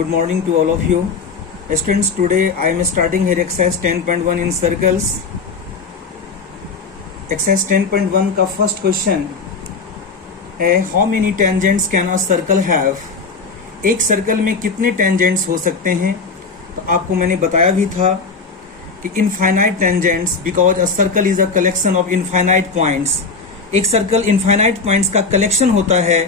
Good morning to all of you. Students, today I am starting here exercise 10.1 in circles. Exercise 10.1 का first question है how many tangents can a circle have? एक circle में कितने tangents हो सकते हैं? तो आपको मैंने बताया भी था कि infinite tangents because a circle is a collection of infinite points. एक सर्कल infinite points का collection होता है,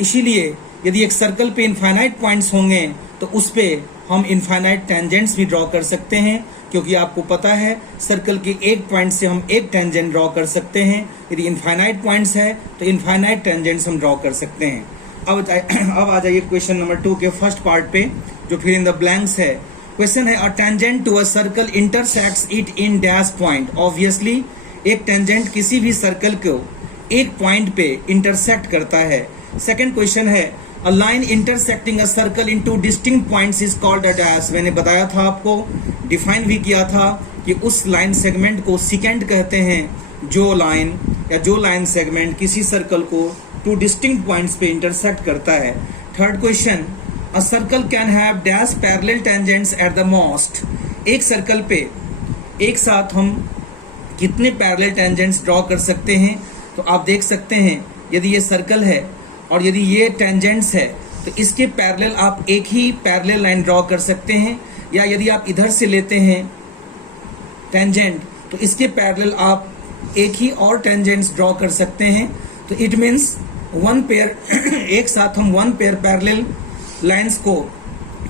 इसीलिए यदि एक सर्कल पे इनफाइनाइट पॉइंट्स होंगे तो उस पे हम इनफाइनाइट टेंजेंट्स भी ड्रॉ कर सकते हैं, क्योंकि आपको पता है सर्कल के एक पॉइंट से हम एक टेंजेंट ड्रॉ कर सकते हैं। यदि इनफाइनाइट पॉइंट्स है तो इनफाइनाइट टेंजेंट्स हम ड्रॉ कर सकते हैं। अब आ जाइए क्वेश्चन नंबर 2 के फर्स्ट पार्ट पे, जो फिर इन द ब्लैंक्स है। क्वेश्चन है, a tangent to a circle intersects it in dash point. Obviously एक टेंजेंट किसी भी सर्कल को एक पॉइंट पे इंटरसेक्ट करता है। सेकेंड क्वेश्चन है, A line intersecting a circle into distinct points is called a dash. मैंने बताया था आपको, डिफाइन भी किया था कि उस लाइन सेगमेंट को सिकेंड कहते हैं, जो लाइन सेगमेंट किसी सर्कल को टू डिस्टिंक्ट पॉइंट्स पे इंटरसेक्ट करता है। Third question, a circle can have dash parallel tangents at the most. एक सर्कल पे एक साथ हम कितने पैरेलल टेंजेंट्स ड्रॉ कर सकते हैं? तो आप देख सकते हैं, यदि ये सर्कल है और यदि ये टेंजेंट्स है तो इसके पैरेलल आप एक ही पैरेलल लाइन ड्रॉ कर सकते हैं, या यदि आप इधर से लेते हैं टेंजेंट तो इसके पैरेलल आप एक ही और टेंजेंट्स ड्रॉ कर सकते हैं। तो इट मीन्स वन पेयर एक साथ हम वन पेयर पैरेलल लाइंस को,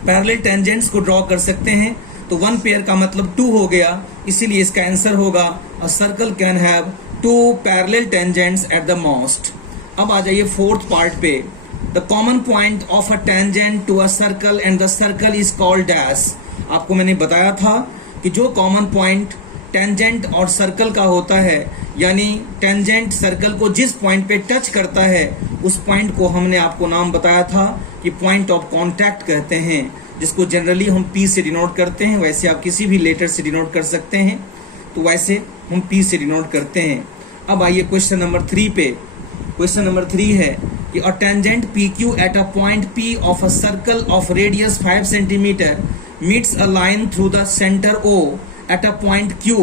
पैरेलल टेंजेंट्स को ड्रॉ कर सकते हैं। तो वन पेयर का मतलब 2 हो गया, इसीलिए इसका आंसर होगा a circle can have 2 parallel tangents at the most. अब आ जाइए फोर्थ पार्ट पे। The common point of a tangent to a circle and the circle is called dash. आपको मैंने बताया था कि जो कॉमन पॉइंट टेंजेंट और सर्कल का होता है, यानी टेंजेंट सर्कल को जिस पॉइंट पे टच करता है उस पॉइंट को हमने आपको नाम बताया था कि पॉइंट ऑफ कॉन्टैक्ट कहते हैं, जिसको जनरली हम P से डिनोट करते हैं। वैसे आप किसी भी लेटर से डिनोट कर सकते हैं, तो वैसे हम P से डिनोट करते हैं। अब आइए क्वेश्चन नंबर 3 पे। क्वेश्चन नंबर 3 है कि a tangent PQ at a point P of a circle of radius 5 centimetre meets a line through the centre O at a point Q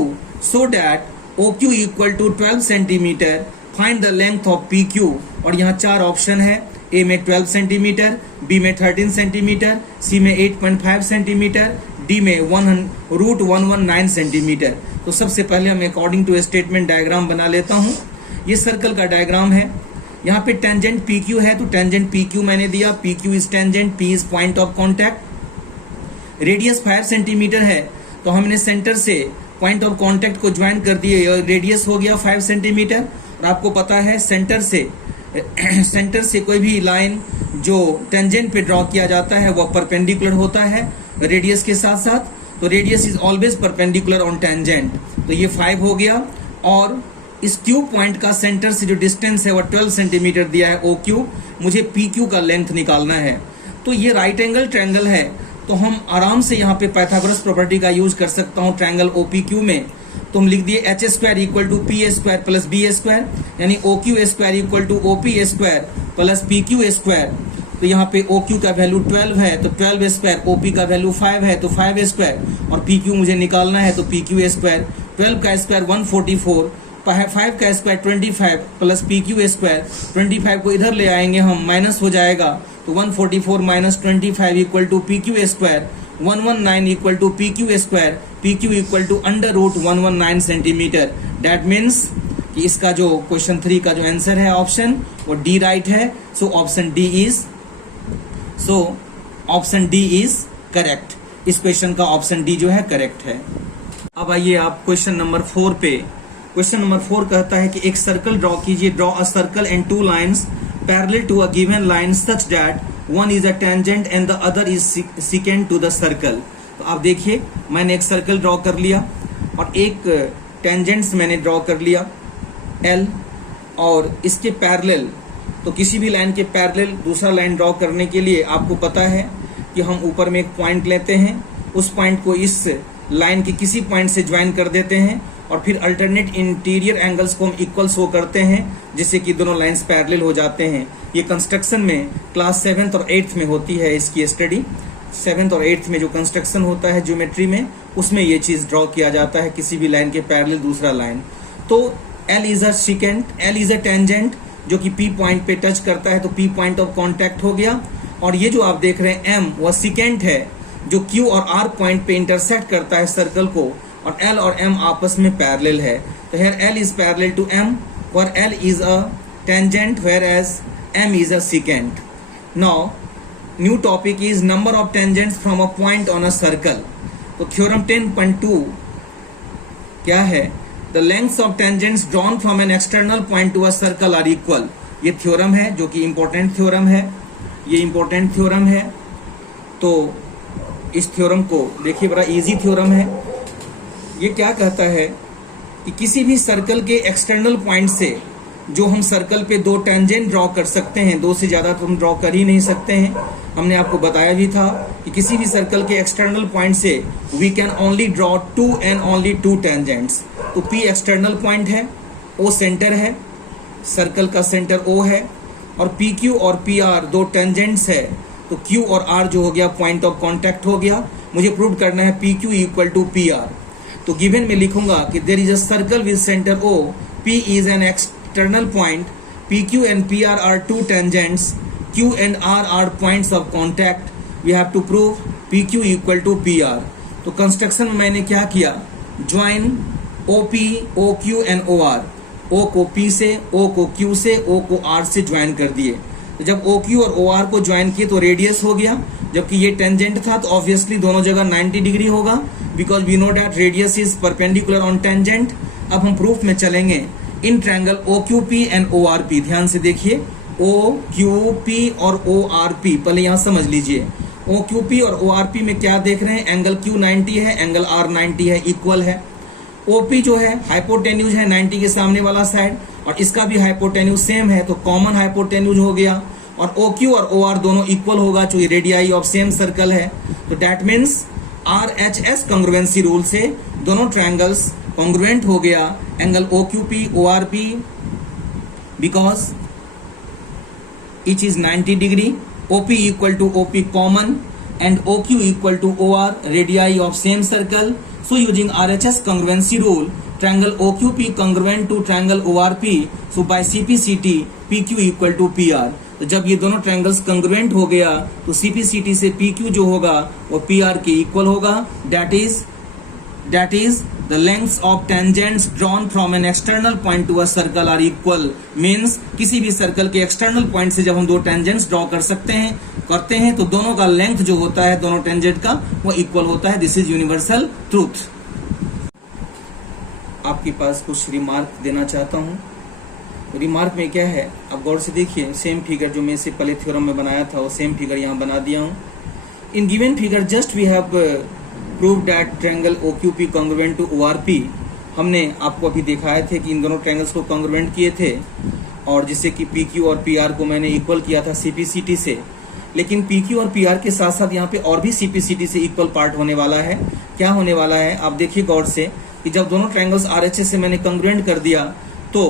so that OQ equal to 12 centimetre. Find the length of PQ। और यहाँ 4 option है, A में 12 centimetre, B में 13 centimetre, C में 8.5 centimetre, D में √119 centimetre. तो सबसे पहले मैं अकॉर्डिंग टू स्टेटमेंट डायग्राम बना लेता हूँ। ये सर्कल का डायग्राम है। यहाँ पे टेंजेंट PQ है, तो टेंजेंट PQ मैंने दिया, PQ is tangent, P is point of contact. Radius 5 centimetre है, तो हमने सेंटर से पॉइंट ऑफ कॉन्टैक्ट को ज्वाइन कर दिए, रेडियस हो गया 5 सेंटीमीटर। और आपको पता है सेंटर से कोई भी लाइन जो टेंजेंट पे ड्रॉ किया जाता है वह परपेंडिकुलर होता है रेडियस के साथ साथ। तो radius is always perpendicular on tangent, तो ये 5 हो गया। और इस Q पॉइंट का सेंटर से जो डिस्टेंस है वह 12 सेंटीमीटर दिया है OQ। मुझे PQ का लेंथ निकालना है। तो ये राइट एंगल ट्रायंगल है, तो हम आराम से यहाँ पे पाइथागोरस प्रॉपर्टी का यूज कर सकता हूँ ट्रायंगल OPQ में। तो हम लिख दिए h² equal to PA² plus BA², यानी OQ² equal to OPA² plus PQ²। तो यहाँ पे OQ का वैल्यू 12 है, तो 12², OP का वैल्यू 5 है, तो 5², और PQ मुझे निकालना है, तो PQ²। 12 का स्क्वायर 144, 5 का स्क्वायर 25 प्लस PQ²। 25 को इधर ले आएंगे हम, माइनस हो जाएगा, तो 144 minus 25 equal to PQ²। 119 equal to PQ², PQ equal to √119 centimetre. That means कि इसका जो क्वेश्चन 3 का जो आंसर है ऑप्शन वो D राइट है। So option D is correct. इस क्वेश्चन का ऑप्शन D जो है करेक्ट है। अब आइए आप क्वेश्चन नंबर 4 पे। क्वेश्चन नंबर 4 कहता है कि एक सर्कल ड्रॉ कीजिए। Draw a circle and 2 lines parallel to a given line such that one is a tangent and the other is secant to the circle. तो आप देखिए, मैंने एक सर्कल ड्रॉ कर लिया और एक टेंजेंट्स मैंने ड्रॉ कर लिया L, और इसके पैरेलल, तो किसी भी लाइन के पैरेलल दूसरा लाइन ड्रॉ करने के लिए आपको पता है कि हम ऊपर में एक पॉइंट लेते हैं, उस पॉइंट को इस लाइन के किसी पॉइंट से ज्वाइन कर देते हैं, और फिर अल्टरनेट इंटीरियर एंगल्स को हम इक्वल शो करते हैं, जिससे कि दोनों लाइंस पैरेलल हो जाते हैं। ये कंस्ट्रक्शन में क्लास 7th और 8th में होती है इसकी स्टडी। 7th और 8th में जो कंस्ट्रक्शन होता है ज्योमेट्री में, उसमें ये चीज ड्रॉ किया जाता है, किसी भी लाइन के पैरेलल दूसरा लाइन। तो L is a secant, L is a tangent जो कि P पॉइंट पे टच करता है, तो P पॉइंट ऑफ कांटेक्ट हो गया। और ये जो आप देख रहे हैं M, वह सिकेंट है जो Q और R पॉइंट पे इंटरसेक्ट करता है सर्कल को, और L और M आपस में पैरेलल है। तो here L is parallel to M, where L is a tangent whereas M is a secant. Now new topic is number of tangents from a point on a circle. तो theorem 10.2 क्या है? The lengths of tangents drawn from an external point to a circle are equal. ये theorem है जो कि important theorem है, ये important theorem है। तो इस थ्योरम को देखिए, बड़ा इजी थ्योरम है। ये क्या कहता है कि किसी भी सर्कल के एक्सटर्नल पॉइंट से जो हम सर्कल पे दो टेंजेंट ड्रॉ कर सकते हैं, दो से ज्यादा तो हम ड्रॉ कर ही नहीं सकते हैं। हमने आपको बताया भी था कि किसी भी सर्कल के एक्सटर्नल पॉइंट से we can only draw 2 and only 2 tangents. तो P एक्सटर्नल पॉइंट है, O सेंटर है, सर्कल का सेंटर O है, और PQ और PR दो टेंजेंट्स है। तो Q और R जो हो गया पॉइंट ऑफ कांटेक्ट हो गया। मुझे प्रूव करना है PQ इक्वल टू PR। तो गिवन में लिखूंगा कि there is a circle with centre O, P is an external point, PQ and PR are 2 tangents, Q and R are points of contact. We have to prove PQ equal to PR। तो construction में मैंने क्या किया? Join OP, OQ and OR। O को P से, O को Q से, O को R से ज्वाइन कर दिए। तो जब OQ और OR को ज्वाइन किए तो रेडियस हो गया, जबकि ये टेंजेंट था तो ऑब्वियसली दोनों जगह 90 डिग्री होगा, because we know that radius is perpendicular on tangent. अब हम प्रूफ में चलेंगे। In triangle OQP and ORP, ध्यान से देखिए, OQP और ORP, पहले यहां समझ लीजिए। OQP और ORP में क्या देख रहे हैं? एंगल Q 90 है, एंगल R 90 है, इक्वल है। OP जो है हाइपोटेन्यूज है 90 के सामने वाला साइड, और इसका भी हाइपोटेन्यूज सेम है, तो कॉमन हाइपोटेन्यूज हो गया। और OQ और OR दोनों इक्वल होगा, जो रेडियाई ऑफ सेम सर्कल है। तो दैट मीन्स RHS कंग्रुएंसी रूल से दोनों ट्रायंगल्स कॉन्ग्रुएंट हो गया। Angle OQP ORP because each is 90 degree, OP equal to OP common and OQ equal to OR, radii of same circle. So using RHS congruency rule, triangle OQP congruent to triangle ORP, so by CPCT PQ equal to PR. तो जब ये दोनों triangles congruent हो गया तो CPCT से PQ जो होगा वो PR के इक्वल होगा। That is the lengths of tangents drawn from an external point to a circle are equal. Means किसी भी सर्कल के एक्सटर्नल पॉइंट से जब हम दो टेंजेंट्स ड्रॉ करते हैं तो दोनों का लेंथ जो होता है दोनों टेंजेंट का वो इक्वल होता है। This is universal truth. आपके पास कुछ रिमार्क देना चाहता हूँ। रिमार्क में क्या है, आप गौर से देखिए, सेम फिगर जो मैं इससे पहले थ्योरम में बनाया था वो सेम फिगर यहाँ बना दिया हूँ। In given figure just we have prove that triangle OQP congruent to ORP। हमने आपको अभी दिखाए थे कि इन दोनों ट्रायंगल्स को कॉन्ग्रुएंट किए थे, और जिससे कि PQ और PR को मैंने इक्वल किया था CPCT से। लेकिन PQ और PR के साथ साथ यहाँ पे और भी CPCT से इक्वल पार्ट होने वाला है। क्या होने वाला है आप देखिए गौर से कि जब दोनों ट्रायंगल्स RHS से मैंने कॉन्ग्रुएंट कर दिया तो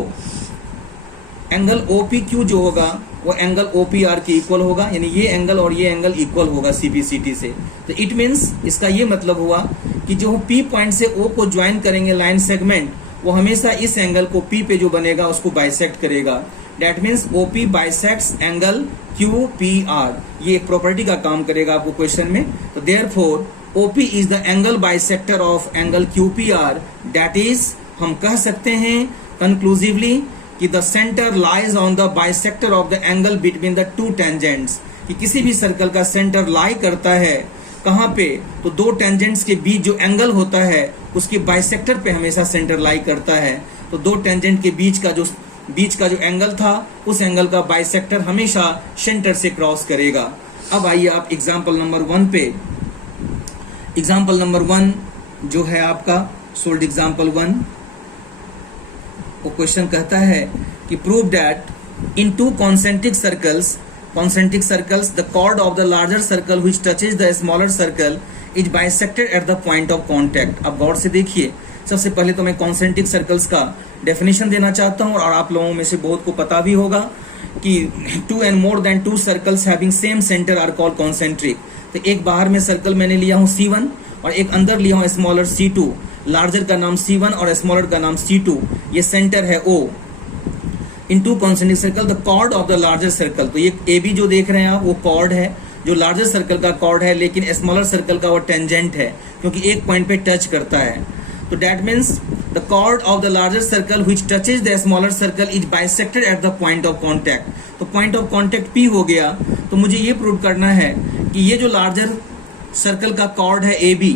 एंगल OPQ जो होगा वो एंगल OPR के इक्वल होगा, यानी ये एंगल और ये एंगल इक्वल होगा CPCT से। तो इट मीन्स इसका ये मतलब हुआ कि जो P पॉइंट से O को ज्वाइन करेंगे लाइन सेगमेंट, वो हमेशा इस एंगल को P पे जो बनेगा उसको बाइसेक्ट करेगा। That means OP bisects angle QPR। ये एक प्रॉपर्टी का काम करेगा आपको क्वेश्चन में। तो therefore OP is the angle bisector of angle QPR। That is हम कह सकते हैं कंक्लूसिवली कि the centre lies on the bisector of the angle between the 2 tangents. कि किसी भी सर्कल का सेंटर लाई करता है कहाँ पे, तो दो टेंजेंट्स के बीच जो एंगल होता है उसके बाइसेक्टर पे हमेशा सेंटर लाई करता है। तो दो टेंजेंट के बीच का जो एंगल था उस एंगल का बाइसेक्टर हमेशा सेंटर से क्रॉस करेगा। अब आइए आप एग्जाम्पल नंबर 1 पे। एग्जाम्पल नंबर 1 जो है आपका सोल्ड एग्जाम्पल 1, वो क्वेश्चन कहता है कि prove that in 2 concentric circles the chord of the larger circle which touches the smaller circle is bisected at the point of contact। अब गौर से देखिए, सबसे पहले तो मैं कॉन्सेंट्रिक सर्कल्स का डेफिनेशन देना चाहता हूं और आप लोगों में से बहुत को पता भी होगा। कि 2 and more than 2 circles having same centre are called concentric. तो एक बाहर में सर्कल मैंने लिया हूँ C1 और एक अंदर लिया हूँ स्मॉलर C2। लार्जर का नाम C1 और स्मॉलर का नाम C2। ये सेंटर है O। In two concentric circle the chord of the larger circle. तो ये AB जो देख रहे हैं आप वो कॉर्ड है, जो लार्जर सर्कल का कॉर्ड है, लेकिन स्मॉलर सर्कल का वो टेंजेंट है क्योंकि एक पॉइंट पे टच करता है। तो that means the chord of the larger circle which touches the smaller circle is bisected at the point of contact. तो पॉइंट ऑफ कॉन्टैक्ट P हो गया। तो मुझे ये प्रूव करना है कि ये जो लार्जर सर्कल का कॉर्ड है AB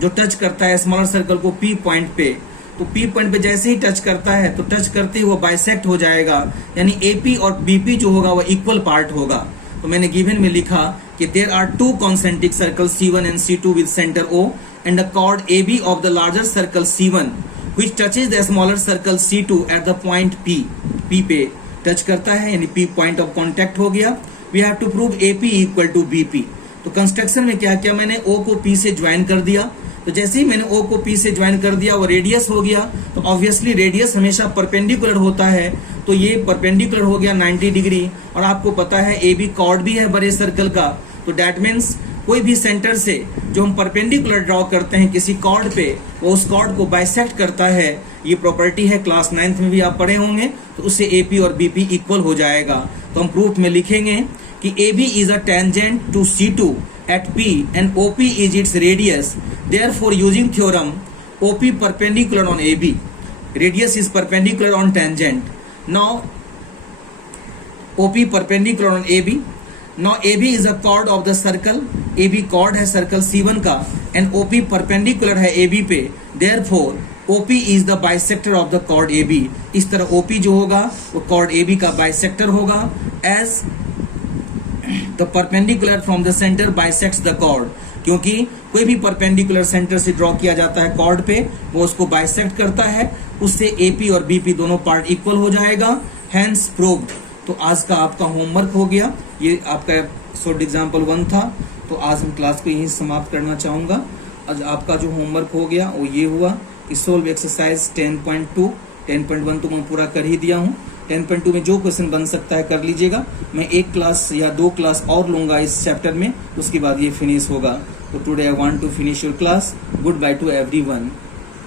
जो टच करता है स्मॉलर सर्कल को P पॉइंट पे, तो P पॉइंट पे जैसे ही टच करता है तो टच करते ही वो बाइसेक्ट हो जाएगा, यानी AP और BP जो होगा वो इक्वल पार्ट होगा। तो मैंने गिवन में लिखा कि there are 2 concentric circle C1 and C2 with centre O and the chord AB of the larger circle C1 which touches the smaller circle C2 at the point P पे touch करता है, यानी P point of contact हो गया। We have to prove AP equal to BP। तो construction में क्या किया मैंने, O को P से ज्वाइन कर दिया। तो जैसे ही मैंने O को P से ज्वाइन कर दिया वो रेडियस हो गया। तो ऑब्वियसली रेडियस हमेशा परपेंडिकुलर होता है, तो ये परपेंडिकुलर हो गया 90 डिग्री। और आपको पता है AB कॉर्ड भी है बड़े सर्कल का। तो दैट मीन्स कोई भी सेंटर से जो हम परपेंडिकुलर ड्रॉ करते हैं किसी कॉर्ड पे, वो उस कॉर्ड को बाइसेक्ट करता है। ये प्रॉपर्टी है, क्लास 9th में भी आप पढ़े होंगे। तो उससे AP और BP इक्वल हो जाएगा। तो हम प्रूफ में लिखेंगे कि AB is a tangent to C2 at P and OP is its radius. Therefore, using theorem, OP perpendicular on AB. Radius is perpendicular on tangent. Now, OP perpendicular on AB. Now AB is a chord of the circle। AB chord है circle C1 का and OP perpendicular है AB पे। Therefore, OP is the bisector of the chord AB। इस तरह OP जो होगा वो chord AB का bisector होगा as the perpendicular from the center bisects the chord। क्योंकि कोई भी परपेंडिकुलर सेंटर से ड्रॉ किया जाता है कॉर्ड पे, वो उसको बाइसेक्ट करता है, उससे AP और BP दोनों पार्ट इक्वल हो जाएगा। Hence proved. तो आज का आपका होमवर्क हो गया। ये आपका शॉर्ट एग्जाम्पल 1 था। तो आज हम क्लास को यहीं समाप्त करना चाहूँगा। आज आपका जो होमवर्क हो गया वो ये हुआ कि सोल्व एक्सरसाइज 10.2। 10.1 तो मैं पूरा कर ही दिया हूँ। 10.2 में जो क्वेश्चन बन सकता है कर लीजिएगा। मैं 1 क्लास या 2 क्लास और लूँगा इस चैप्टर में, उसके बाद ये फिनिश होगा। तो today I want to finish your class. Good bye to everyone.